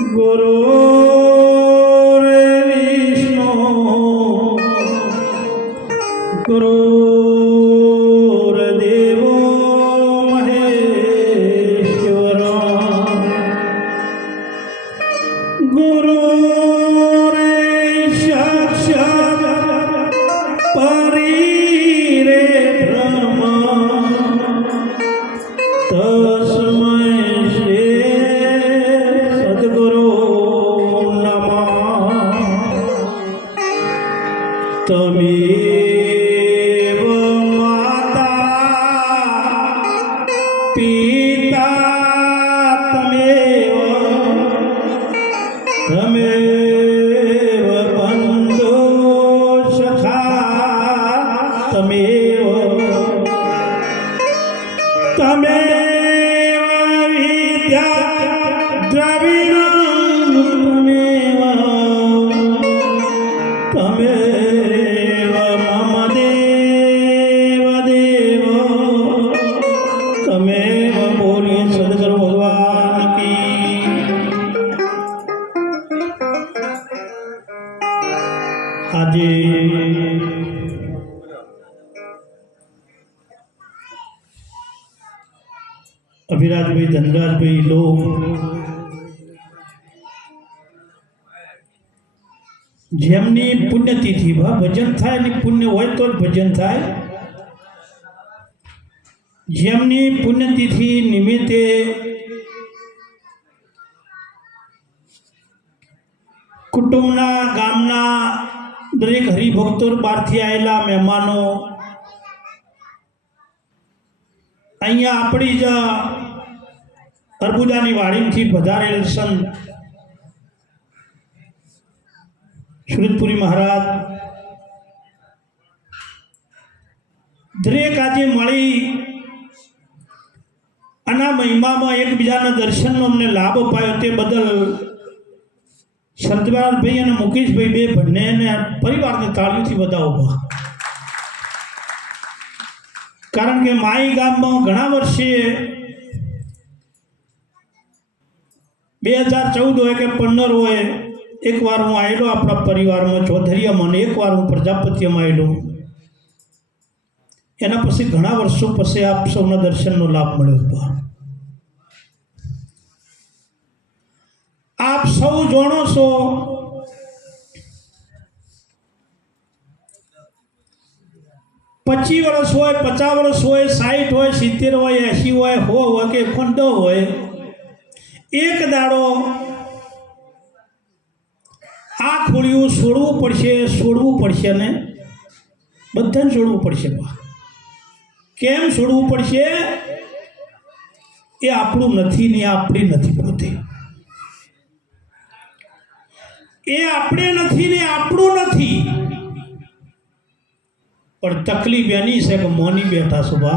गुरुर्विष्णु गुरुर्देवो महेश्वर गुरुर्साक्षात् परिब्रह्म तस्मै श्री सद्गुरु नमः। तमेव माता पिता तमेव तमेव बन्धु सखा तमेव तमेव विद्या द्रविणं तमेव तमेव मम देव देव तमेव। बोलिए सद्गुरु भगवान की। આજે અભિરાજભાઈ ધનરાજભાઈ લોક જેમની પુણ્યતિથિ ભજન થાય ને પુણ્ય હોય તો જ ભજન થાય। જેમની પુણ્યતિથિ નિમિત્તે કુટુંબના ગામના દરેક હરિભક્તો બહારથી આવેલા મહેમાનો અહીંયા આપણી જ અર્બુદાની વાડીથી પધારેલ સંત સુરતપુરી મહારાજ દરેક આજે મળી આના મહિમામાં એકબીજાના દર્શનનો અમને લાભ અપાયો તે બદલ સરદારભાઈ અને મુકેશભાઈ બે બંને પરિવારને તાળીઓથી વધાવો। કારણ કે માઈ ગામમાં ઘણા વર્ષે 2014 હોય કે 15 હોય એકવાર હું આવેલો આપણા પરિવારમાં ચૌધરીયામાં અને એકવાર હું પ્રજાપતિમાં આવેલો। એના પછી ઘણા વર્ષો પછી આપ સૌના દર્શનનો લાભ મળ્યો। આપ સૌ જાણો છો पच्चीस वर्ष हो 50 वर्ष हो 60 हो 70 हो 80 हो 100 हो के 100 हो एक दाड़ो आ खोलियों छोड़वू पड़शे ने बधाने छोड़वू पड़शे। केम छोड़वू पड़शे? ए आपणुं नथी ने आपणी नथी पोते। ए आपणे नथी ने आपणुं नथी। पर तकलीफ एनी से कि मोनी बैठा सुबह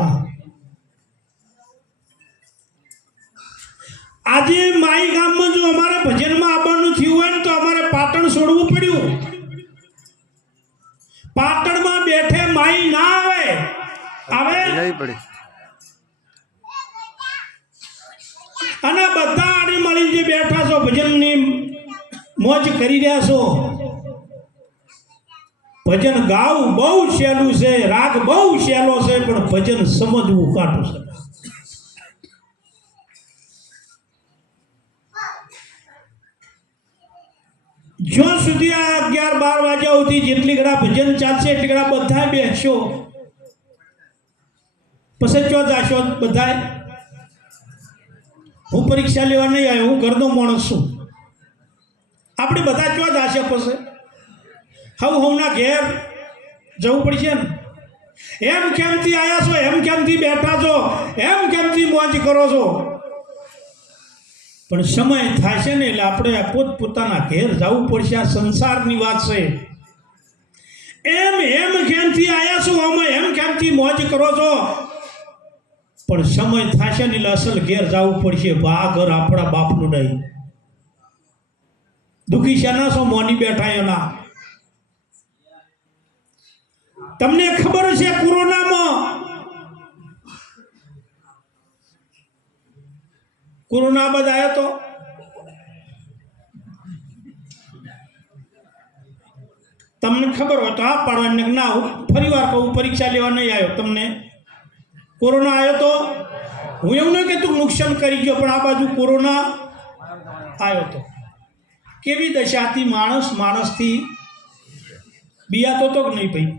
आज माई गाम में जो हमारे भजन में आबानु थी हुए तो हमारे पाटण छोड़वू पड़्यू। पाटण में बैठे माई ना आवे आवे नहीं पड़ी अने बधा आड़ी मळी जे बैठा छो भजन नी मौज करी रह्या छो। भजन गाव बहु सहेलू से राग बहु सहेलो से पण भजन समझवू काटू से। जो सुधी 11-12 वाग्या सुधी जेटली घड़ा भजन चालशे એટલી ઘડા બધાય બેસશો પછી ચો જાશો બધાય। હું પરીક્ષા લેવા નહીં આવ્યો, હું ઘરનો માણસ છું। આપણે બધા ચો જાશે પછી હવના ઘેર જવું પડશે ને। એમ કેમથી આવ્યા છો, એમ કેમથી બેઠા છો, એમ કેમથી મોજ કરો છો? પણ સમય થશે ને એટલે આપણે પોતપોતાના ઘેર જવું પડશે। આ સંસારની વાત છે। એમ એમ કેમથી આવ્યા છો, અમે એમ કેમથી મોજ કરો છો? પણ સમય થશે ને એટલે અસલ ઘેર જવું પડશે। આ ઘર આપણા બાપનું નહીં। દુખી શાના છો મોની બેઠા એના? તમને ખબર છે કોરોના બાદ આવ્યો તો તમને ખબર હોય તો આ પાડવાની ના ફરી વાર કહું, પરીક્ષા લેવા નહીં આવ્યો, તમને કોરોના આવ્યો તો હું એવું નહીં કે તું નુકસાન કરી ગયો, પણ આ બાજુ કોરોના આવ્યો તો કેવી દશા હતી, માણસથી બિયાતો તો કે નહીં ભાઈ?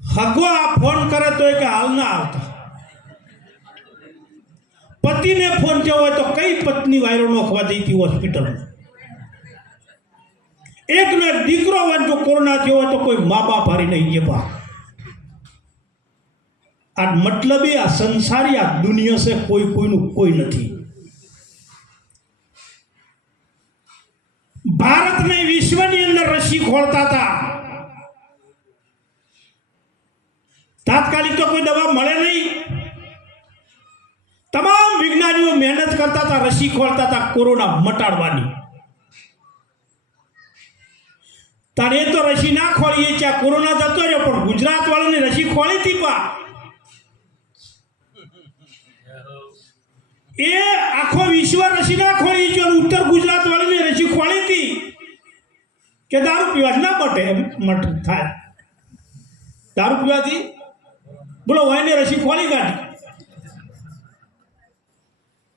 હગો આ ફોન કરે તો કે હાલ ના આવતા, પતિને ફોન થયો હોય તો કઈ પત્ની વાયરો નોખવા જઈતી હોસ્પિટલમાં, એકનો એક દીકરો હોય તો કોરોના થયો હોય તો કોઈ મા બાપ હારી નહીં ગયા. આ મતલબ આ સંસારી આ દુનિયા છે, કોઈનું કોઈ નથી. ભારતને વિશ્વની અંદર રસી ખોળતા હતા, તાત્કાલિક તો કોઈ દવા મળે નહીં, તમામ વિજ્ઞાનીઓ મહેનત કરતા હતા, રસી ખોળતા હતા કોરોના મટાડવાની. તારે તો રસી ના ખોળીએ ત્યાં કોરોના જતો રહ્યો, પણ ગુજરાત વાળાની રસી ખોળી હતી પા, એ આખો વિશ્વ રસી ના ખોળી ગયો, ઉત્તર ગુજરાત વાળાની રસી ખોળી હતી કે દારૂ પીવા ના મટ થાય, દારૂ પીવાથી બોલો વાયને રસી ખોલી કાઢી.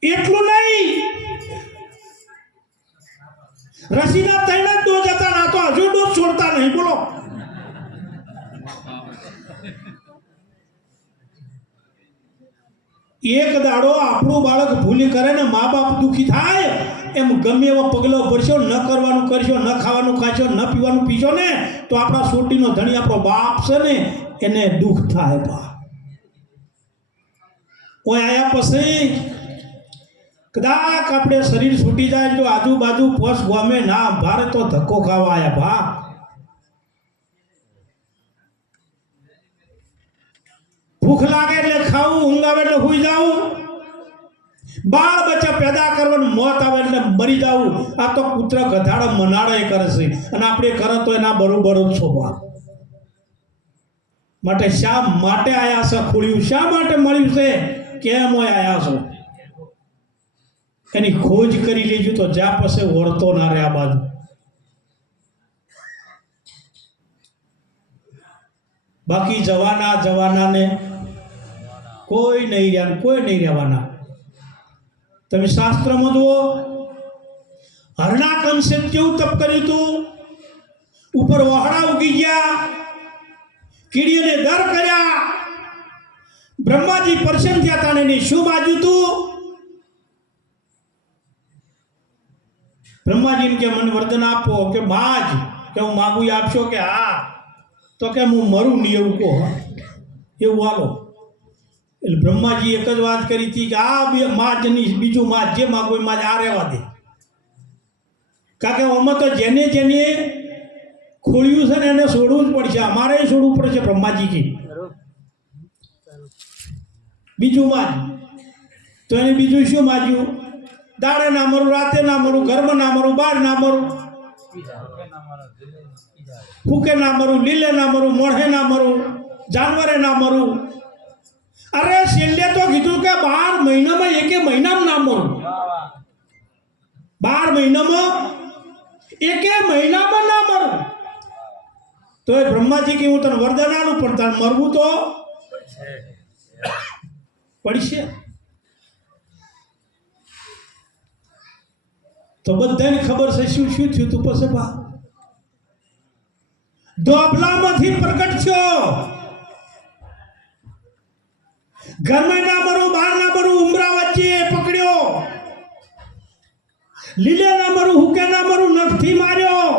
એટલું નહીં, રસીના 3 જ ડોઝ હતા, ના તો હજુ ડોઝ છોડતા નહીં. બોલો એક દાડો આપણું બાળક ભૂલી કરે ને મા બાપ દુખી થાય, એમ ગમે એવો પગલો ભરશો, ન કરવાનું કરશો, ન ખાવાનું ખાશો, ન પીવાનું પીશો ને તો આપણા સોટીનો ધણી આપણો બાપ છે ને એને દુઃખ થાય. બા ઓય આયા પછી કદાચ આપણે શરીર છૂટી જાય તો આજુબાજુ પોસ ગમે ના ભારે તો ધક્કો ખાવા આયા. ભા ભૂખ લાગે એટલે ખાવું, ઊંઘ આવે એટલે સુઈ જાવું, બાળ બચ્ચા પેદા કરવાનું, મોત આવે એટલે મરી જાવું. આ તો પુત્ર ગધાડા મનાડા કરે છે, અને આપણે કરે તો એના બરોબર જ છો. બા માટે શા માટે આયા છે ખોળ્યું, શા માટે મળ્યું છે, કેમ હોય આયા છો, એની ખોજ કરી લેજો તો જ્યાં પાસે વળતો ના રહે. આ બાજુ બાકી જવાનાને કોઈ નહીં રહ્યા, કોઈ નહીં રહેવાના. તમે શાસ્ત્રમાં જુઓ, હરણા કંસે કેવું તપ કર્યું હતું, ઉપર વહડા ઉગી ગયા, કીડીને દર કર્યા, બ્રહ્માજી પ્રસન્ન થયા હતા, એને શું બાજુ હતું? બ્રહ્માજીને કે મને વરદાન આપો, કે માજ કે હું માગું આપશો, કે હા, તો કે હું મરું નહીં એવું કહો, એવું હાલો. એટલે બ્રહ્માજી એક જ વાત કરી હતી કે આ બે માજની બીજું માજ જે માગો એ માજ આ રહેવા દે, કારણ કે આમાં તો જેને ખોળ્યું છે ને એને છોડવું જ પડશે, અમારે છોડવું પડશે. બ્રહ્માજી બીજું માજ તો એને બીજું શું માજ્યું? દાડે ના મરું, રાતે ના મરું, ઘરમાં ના મરું, બહાર ના મરું, ફૂકે ના મરું, લીલે ના મરું, મોઢે ના મરું, જાનવરે ના મરું. અરે છેલ્લે તો કીધું કે 12 મહિનામાં એકે મહિનામાં ના મરું, 12 મહિનામાં એકે મહિનામાં ના મરું. તો એ બ્રહ્માજી કે હું તને વરદાન આલું, પણ તારે મરવું તો પડશે. તો બધાને ખબર છે શું શું થયું તું. પછી બા દોભલામાંથી પ્રગટ થયો, ઘરમાં ના મરું, બહાર ના મરું, ઉમરા વચ્ચે પકડ્યો, લીલે ના મરું, હુકે ના મરું, નખથી માર્યો,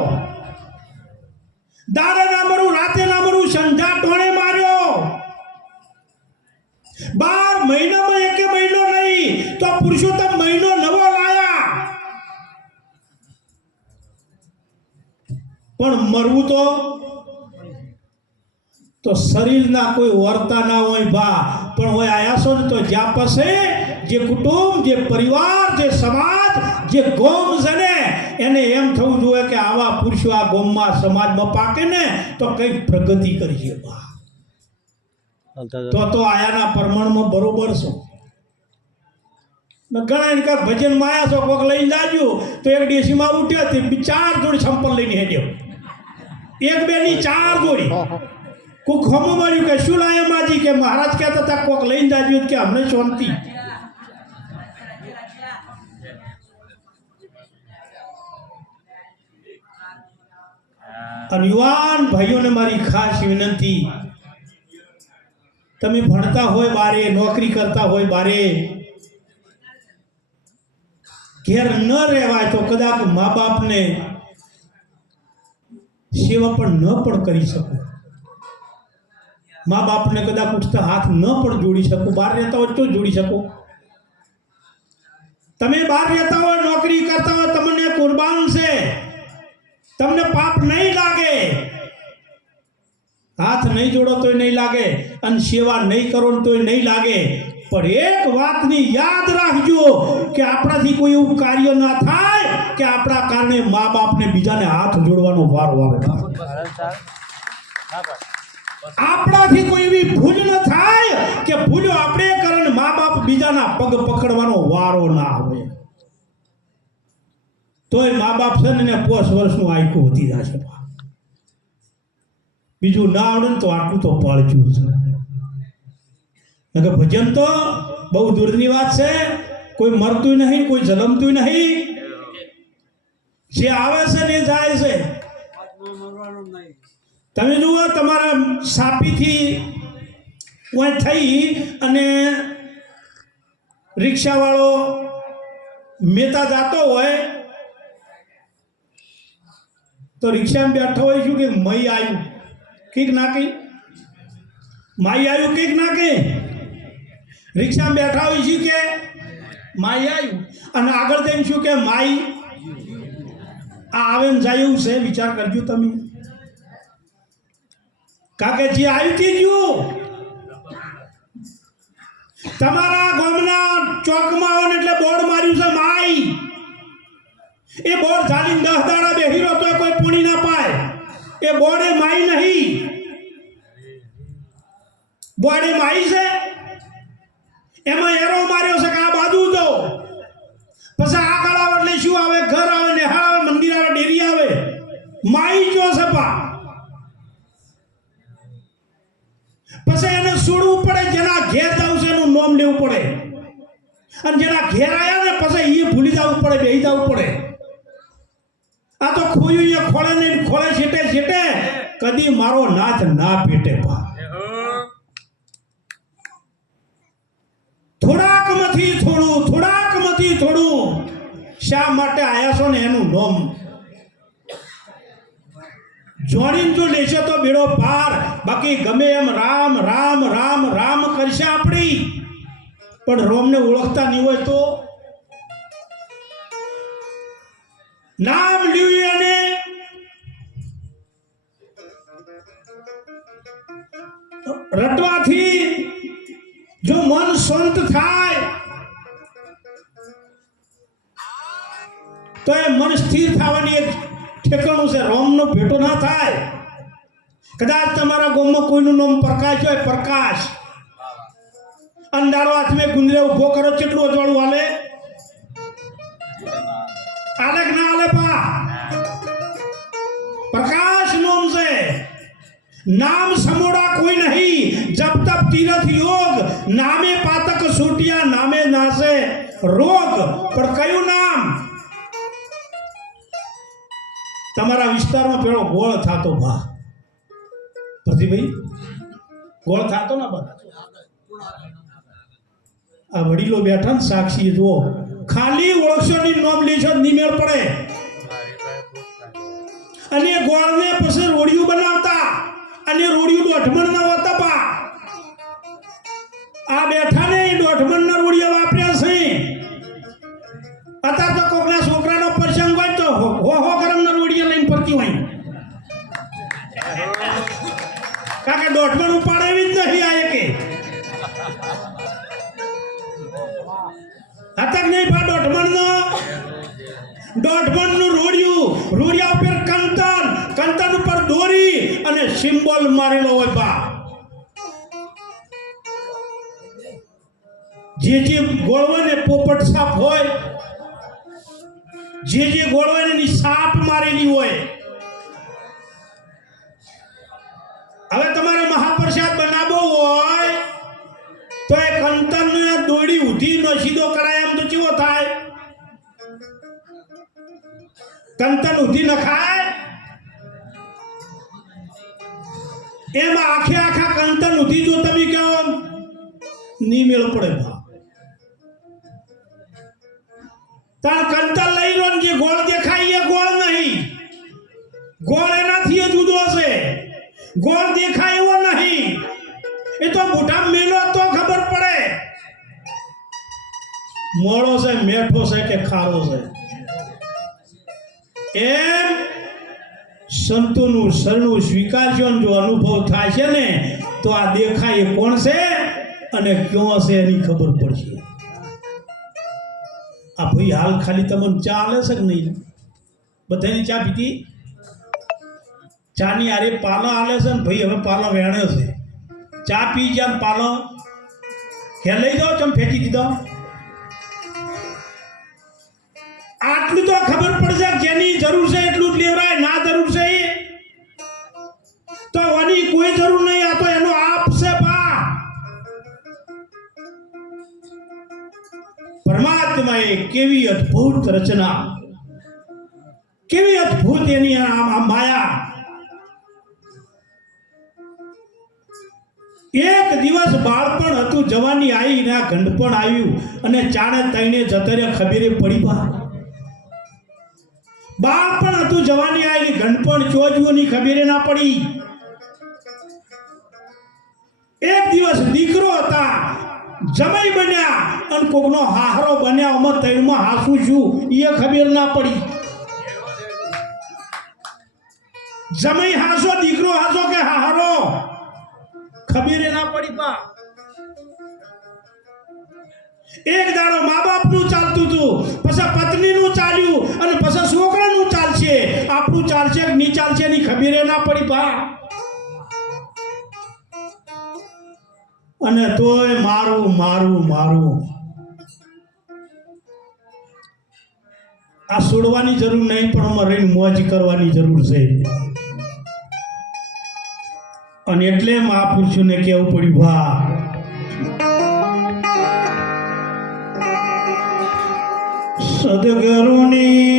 દાડે ના મરું, રાતે ના મરું, સંધ્યા ટોણે માર્યો. 12 મહિનામાં એકે મહિનો નહીં તો પુરુષોત્તમ મહિનો નવો લાયા, પણ મરવું તો શરીરના કોઈ વર્તા ના હોય. ભા પણ હોય આયા છો ને તો જ્યાં પાસે જે કુટુંબ, જે પરિવાર, જે સમાજ, જે ગોમ છે ને એને એમ થવું જોઈએ કે આવા પુરુષો આ ગોમમાં સમાજમાં પાકે ને તો કંઈક પ્રગતિ કરીએ. બા તો આયાના પ્રમાણમાં બરોબર છો. ને ઘણા ને કાંઈક ભજનમાં આવ્યા છો કોક લઈને જાજો તો એક ડેસીમાં ઉઠ્યો તે 4 જોડી ચંપલ લઈને હેડ્યો, એક બે ની 4 જોડી. કોક ખમો મળ્યું કે શું લાયા માજી, કે મહારાજ કહેતા હતા કોક લઈને જાજો કે અમને શાંતિ. અને યુવાન ભાઈઓને મારી ખાસ વિનંતી, તમે ભણતા હોય બારે, નોકરી કરતા હોય બારે, ઘેર ન રહેવાય તો કદાચ મા બાપને સેવા પણ ન પણ કરી શકો, મા બાપને કદાચ ઉઠતા હાથ ન પણ જોડી શકો. બહાર રહેતા હોય તો જોડી શકો. તમે બહાર રહેતા હોય, નોકરી કરતા હોય, તમને કુરબાન છે, તમને પાપ નહીં લાગે, હાથ નહીં જોડો તોય નહીં લાગે, અને સેવા નહીં કરો તોય નહીં લાગે. પણ એક વાતની યાદ રાખજો કે આપણાથી કોઈ એવું કાર્ય ના થાય કે આપણા કારણે મા બાપને બીજાને હાથ જોડવાનો વારો આવે. આપણાથી કોઈ એવી ભૂલ ન થાય કે ભૂલો આપણે કારણ મા બાપ બીજાના પગ પકડવાનો વારો ના આવે. તોય મા બાપ છે ને 5 વર્ષનું આયકું વધી જશે. બીજું ના આવડે ને તો આટલું તો પાળજું છે. ભજન તો બહુ દૂરની વાત છે. કોઈ મરતું નહીં, કોઈ જન્મતું નહીં, જે આવે છે ને જાય છે. તમે જુઓ તમારા સાપીથી થઈ અને રિક્ષાવાળો મેતા જતો હોય તો રિક્ષામાં બેઠો હોય શું કે મઈ આવ્યું કઈક ના કઈ, માઈ આવ્યું કઈક ના કઈ. રિક્ષામાં બેઠા હોય છે કે માઈ આવ્યું, અને આગળ જઈને શું કે માઈ આ આવે ને જાય એવું છે. વિચાર કરજો તમે, કારણ કે જે આવ્યું તે ગયું. તમારા ગામના ચોકમાં આવો એટલે બોર્ડ માર્યું છે માઈ. એ બોર્ડ ચાલીને 10 દાડા બેહી રહ્યો તો કોઈ પૂણી ના પાય. એ બોર્ડ એ માઈ નહીં, બોર્ડ એ માઈ છે. એમાં એરો માર્યો છે કે આ બાજુ દો, પછી આગળ આવે એટલે શું આવે, ઘર આવે, નેહાળ આવે, મંદિર આવે, ડેરી આવે. માઈ જો સપા પછી એને છોડવું પડે. જેના ઘેર જવું છે એનું નામ લેવું પડે, અને જેના ઘેર આવ્યા ને પછી એ ભૂલી જવું પડે, બેહી જવું પડે. આ તો ખોયું એ ખોળે નહીં, ખોળે છેટે છેટે કદી મારો નાથ ના પેટે પા. થોડાકમાંથી થોડું, થોડાકમાંથી થોડું શા માટે આયા છો ને એનું નામ જોડીને જો લેશો તો બેડો પાર. બાકી ગમે એમ રામ રામ રામ રામ કરશે આપણી, પણ રોમને ઓળખતા નહીં હોય તો નામ લ્યું અને રટવાથી જો મન શાંત થાય તો એ મન સ્થિર થવાની એક ઠેકાણું છે. રોમનો ભેટો ના થાય. કદાચ તમારા ગામમાં કોઈનું નામ પ્રકાશ હોય, પ્રકાશ, અંધારો હાથમાં ગુંદરે ઉભો કરો, કેટલું અજવાળું હાલે? આલેક ના હાલે પા. પ્રકાશ નામ છે. નામ સમોડા કોઈ નહીં. જપ તપ તીરથ યોગ, નામે પાતક છૂટિયા, નામે નાશે રોગ. પણ કયું નામ? તમારા વિસ્તારમાં પેલો ગોળ થતો ભા પ્રતિભાઈ, ગોળ થતો ને બધા આ વડીલો બેઠા ને સાક્ષી જુઓ, ખાલી ઓળખોની નોમ લેશો નિમેળ પડે. અને ગોળને પછી રોડિયું બનાવતા, અને રોડિયું દોઢમણ ના હોતા પા. આ બેઠા ને દોઢમણ ના રોડિયા વાપર્યા છે. અત્યારે તો કોકના છોકરાનો પ્રસંગ હોય તો હો ગરમ ના રોડિયા લઈને ફરતી હોય. કારણ કે દોઢમણ ઉપાડે એવી જ નથી આ એકે. હતક નહીં પા દોઢમણ નું રોડિયું, રોડિયા ઉપર કંતન, કંતન ઉપર દોરી અને સિમ્બોલ મારેલો હોય બા. જે જે ગોળ હોય ને પોપટ સાપ હોય, જે ગોળ હોય ને એની સાપ મારેલી હોય. હવે તમારે મહાપ્રસાદ બનાવવો હોય તો એ કંતરને દોડી ઉઠી સીધો કરાય એમ તો કેવો થાય? કંતન ઉઠી ન ખાય એમાં આખા કંતન ઉઠી જો તમે કહો ની મેળ પડે. તાર કંતર લઈ લો જે ગોળ દેખાય એ ગોળ નહીં, ગોળ એનાથી જુદો છે. ગોળ દેખાય એવો નહીં, એ તો મોઢા મેલો તો ખબર પડે મોળો છે, મેઠો છે કે ખારો છે. એમ સંતોનું શરણું સ્વીકારજો, જો અનુભવ થાય છે ને તો આ દેખાય એ કોણ છે અને ક્યાં છે એની ખબર પડશે. આ ભાઈ હાલ ખાલી તમને ચા આલે છે કે નહીં? બધાની ચા પીતી? ચાની આરે પાલો આલે છે ને ભાઈ હવે પાલો વેણે છે. ચા પી ગયા પાલો ઘેર લઈ જાઓ, ચમ ફેંકી દીધો? આટલું તો ખબર પડશે જેની જરૂર છે એટલું જ લેવરાય, ના જરૂર છે તો આની કોઈ જરૂર નહીં. આ તો એનો આપ છે બા. પરમાત્માએ કેવી અદ્ભુત રચના, કેવી અદ્ભુત એની આ માયા. એક દિવસ બાળપણ હતું, જવાની આવી ને ગંડપણ આવ્યું અને ચાણે તઈને જતરે ખબીરે પડી. બાળપણ હતું, જવાની આવી, ગંડપણ ચોજવાની ખબીરે ના પડી. એક દિવસ દીકરો હતા, જમાઈ બન્યા અને કોકનો હાહરો બન્યા. અમે તૈણમાં હાસું છું એ ખબર ના પડી. જમાઈ હાસો, દીકરો હાસો કે હાહરો ખબીરે ના પડી. પા એક દાડો મા બાપનું ચાલતું હતું, પછી પત્નીનું ચાલ્યું અને પછી છોકરાનું ચાલશે. આપણું ચાલશે કે નહીં ચાલશે એની ખબીરે ના પડી. પા અને તોય મારું મારું મારું. આ છોડવાની જરૂર નહીં, પણ અમારે રહીને મોજ કરવાની જરૂર છે. અને એટલે મહાપુરુષોને કહેવું પડ્યું, વાહ સદગુરુની